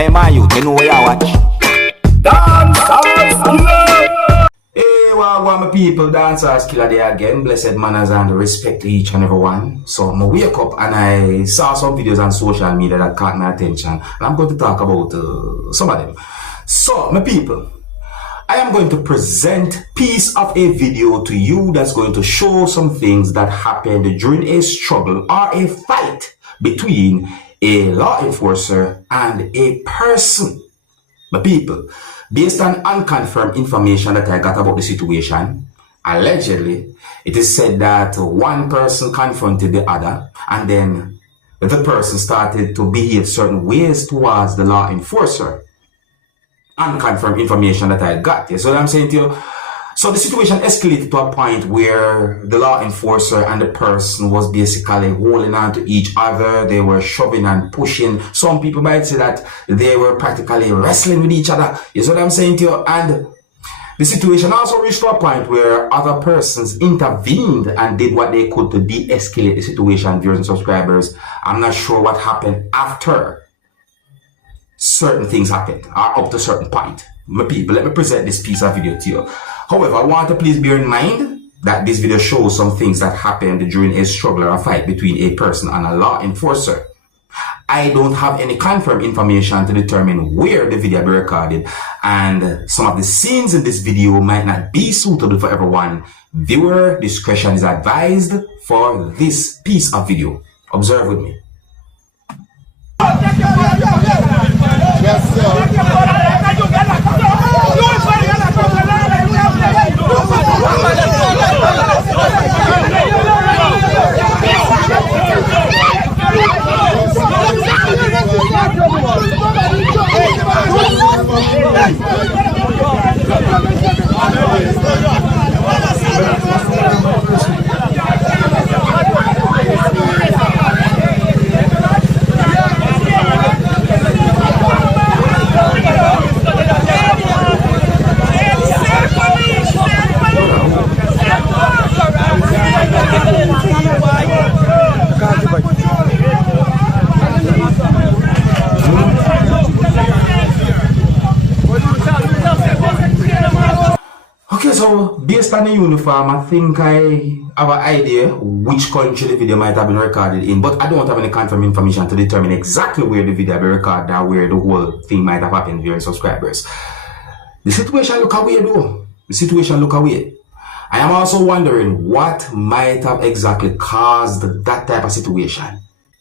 Hey man, you know where you watch? Dancehall skilla. Hey, well, my people, Dancehall skilla there again. Blessed manners and respect to each and every one. So I wake up and I saw some videos on social media that caught my attention, and I'm going to talk about some of them. So my people, I am going to present piece of a video to you that's going to show some things that happened during a struggle or a fight between a law enforcer and a person. My people, based on unconfirmed information that I got about the situation, allegedly, it is said that one person confronted the other, and then the person started to behave certain ways towards the law enforcer. Unconfirmed information that I got. So what I'm saying to you, so the situation escalated to a point where the law enforcer and the person was basically holding on to each other. They were shoving and pushing. Some people might say that they were practically wrestling with each other. You see what I'm saying to you? And the situation also reached to a point where other persons intervened and did what they could to de-escalate the situation, viewers and subscribers. I'm not sure what happened after certain things happened, or up to a certain point. My people, let me present this piece of video to you. However, I want to please bear in mind that this video shows some things that happened during a struggle or a fight between a person and a law enforcer. I don't have any confirmed information to determine where the video be recorded, and some of the scenes in this video might not be suitable for everyone. Viewer discretion is advised for this piece of video. Observe with me. Yes, sir. Okay, so based on the uniform, I think I have an idea which country the video might have been recorded in, but I don't have any confirmed information to determine exactly where the video be recorded or where the whole thing might have happened, viewers and subscribers. The situation look away though. The situation look away. I am also wondering what might have exactly caused that type of situation.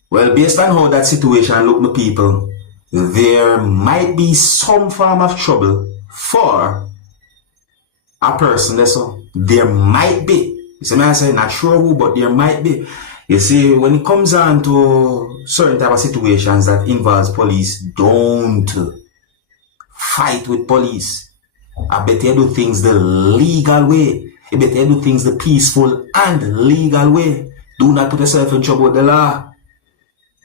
Well, based on how that situation look, my people, there might be some form of trouble for a person. So there might be. You see me, I say not sure who, but there might be. You see, when it comes on to certain type of situations that involves police, don't fight with police. I bet you do things the legal way. I bet you do things the peaceful and legal way. Do not put yourself in trouble with the law.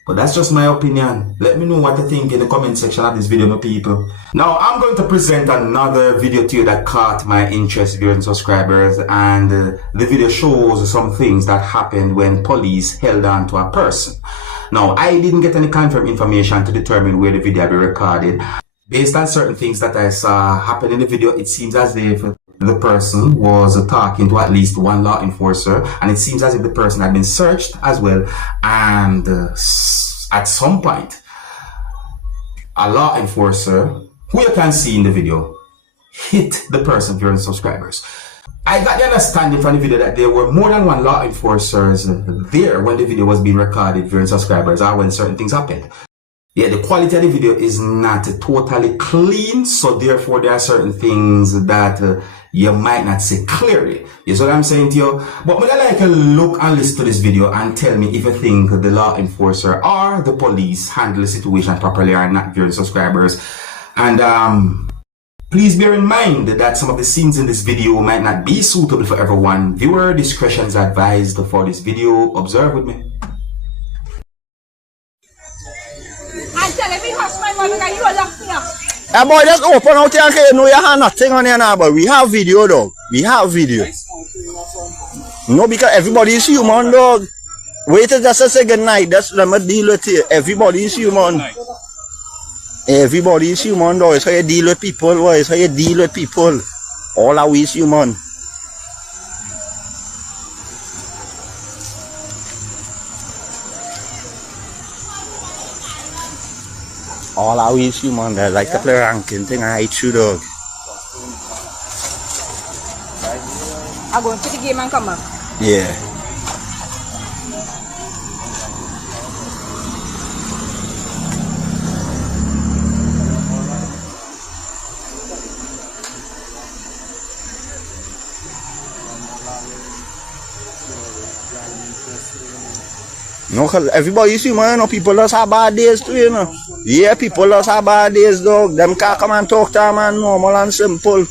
But that's just my opinion. Let me know what you think in the comment section of this video, my people. Now, I'm going to present another video to you that caught my interest, viewers and subscribers. And the video shows some things that happened when police held on to a person. Now, I didn't get any confirmed information to determine where the video be recorded. Based on certain things that I saw happen in the video, it seems as if the person was talking to at least one law enforcer, and it seems as if the person had been searched as well, and at some point a law enforcer, who you can see in the video, hit the person, viewers and subscribers. I got the understanding from the video that there were more than one law enforcers there when the video was being recorded, viewers and subscribers, or when certain things happened. Yeah, the quality of the video is not totally clean, so therefore there are certain things that you might not see clearly. You see what I'm saying to you? But would I like to look and listen to this video and tell me if you think the law enforcer or the police handle the situation properly or not, viewers and subscribers. And please bear in mind that some of the scenes in this video might not be suitable for everyone. Viewer discretion is advised for this video. Observe with me. Boy, just open out here and no, you have nothing on here now, but we have video, dog. We have video. No, because everybody is human, dog. Wait till just a second night. That's let me deal with it. Everybody is human. Everybody is human, though. It's how you deal with people, boy. It's how you deal with people. All are we human. All are we human. They like to play ranking thing. I hate you, dog. I'm going to the game and come back. Yeah. No, cause everybody's human, you know. People just have bad days too, you know. Yeah, people just have bad days, dog. Them can't come and talk to them, man. Normal and simple.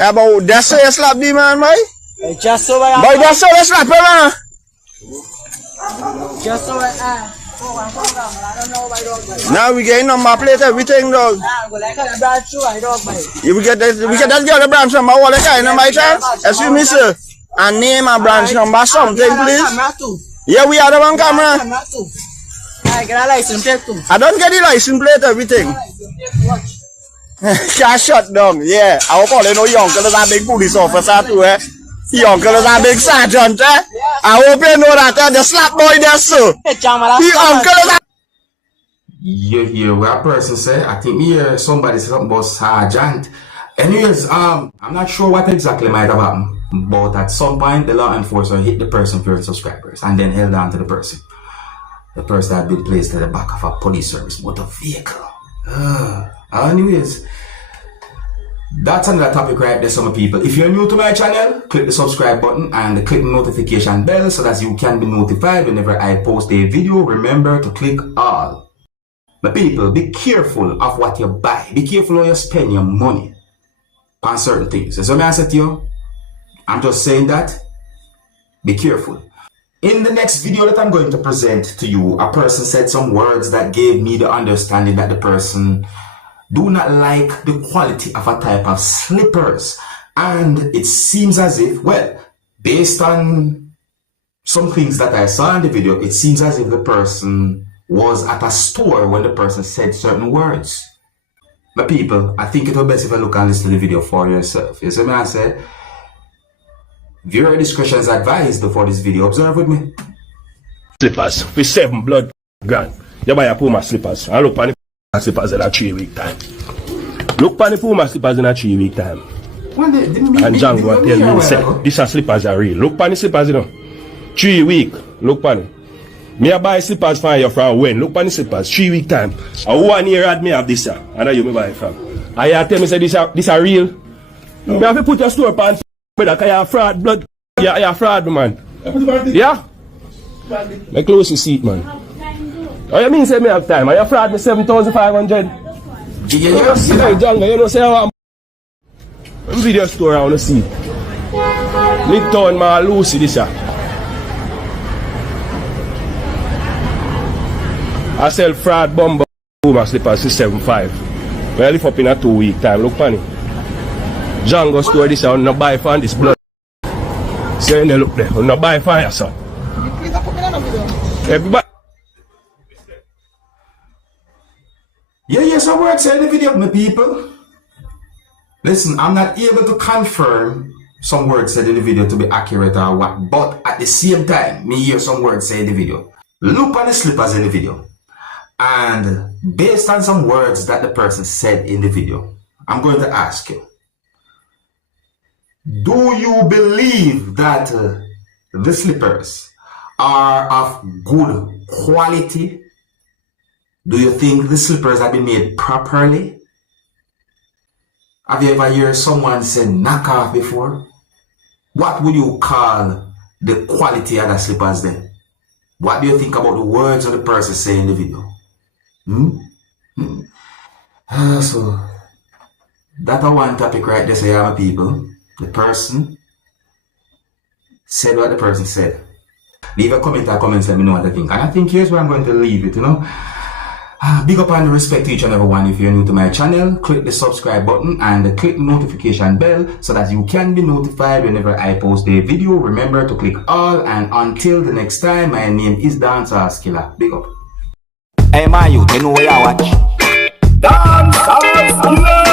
About that's how you slap the man, boy. Just so I Boy, that's how you slap him, man. Just so I don't know why dog bite. Now we get number plate, everything, dog. I'm going like a branch too, I dog bite. We get that girl the branch number, all the guy number, excuse me, sir. And name and branch number, something, please. Yeah, we are the one camera. I get a license plate too. I don't get the license plate, everything. Can't shut down, yeah. I will call you no your uncle is a big police officer too, eh? Your uncle is a big sergeant, eh? I hope you know that, the slap boy there, sir. Your uncle is a... You hear what a person say? I think me hear somebody say something about sergeant. Anyways, I'm not sure what exactly might have happened, but at some point the law enforcer hit the person for subscribers and then held on to the person. The person had been placed at the back of a police service motor vehicle. Anyways, that's another topic right there, some people. If you're new to my channel, click the subscribe button and click the notification bell so that you can be notified whenever I post a video. Remember to click all. But people, be careful of what you buy. Be careful how you spend your money on certain things. So I said to you, I'm just saying that. Be careful. In the next video that I'm going to present to you, a person said some words that gave me the understanding that the person do not like the quality of a type of slippers. And it seems as if, well, based on some things that I saw in the video, it seems as if the person was at a store when the person said certain words. But people, I think it will be best if you look and listen to the video for yourself. You see what I say? Viewer discretion is advised for this video. Observe with me. Slippers for 7 blood grand. You buy a Puma slippers. And look on the slippers in a 3-week time. Look on the Puma slippers in a 3-week time. And Django tell me, say, these are slippers are real. Look on the slippers, you know. 3 week. Look on it. Me a buy slippers for you from when? Look on the slippers. 3-week time. And 1 year had me have this, and that you me buy it from. And you tell me, say, this are real. Me have to put your store on. Because you're a fraud, blood. You're a fraud, man. Yeah? My close your seat, man. Oh, you mean say me have time? Are you fraud me 7,500? Yeah. Jungle, you know, say I want video store I want to see. Midtown, man, Lucy, this, I sell fraud bomber Puma slippers to 7.5. I live up in a 2-week time. Look, funny. Django store this, I want to buy for this blood. Say, look there, I want to buy for you, son. Everybody. Yeah, some words said in the video, my people. Listen, I'm not able to confirm some words said in the video to be accurate or what, but at the same time, me hear some words said in the video. Look on the slippers in the video. And based on some words that the person said in the video, I'm going to ask you, do you believe that the slippers are of good quality? Do you think the slippers have been made properly? Have you ever heard someone say knockoff before? What would you call the quality of the slippers then? What do you think about the words of the person saying in the video? So, that's a one topic right there, so you have people. The person said what the person said. Leave a comment or comments, let me know what I think. And I think here's where I'm going to leave it, you know. Big up and respect to each and everyone. If you're new to my channel, click the subscribe button and click the notification bell so that you can be notified whenever I post a video. Remember to click all, and until the next time, my name is Dancehall Skilla. Big up. Hey, my youth, you know where I watch? Dancehall.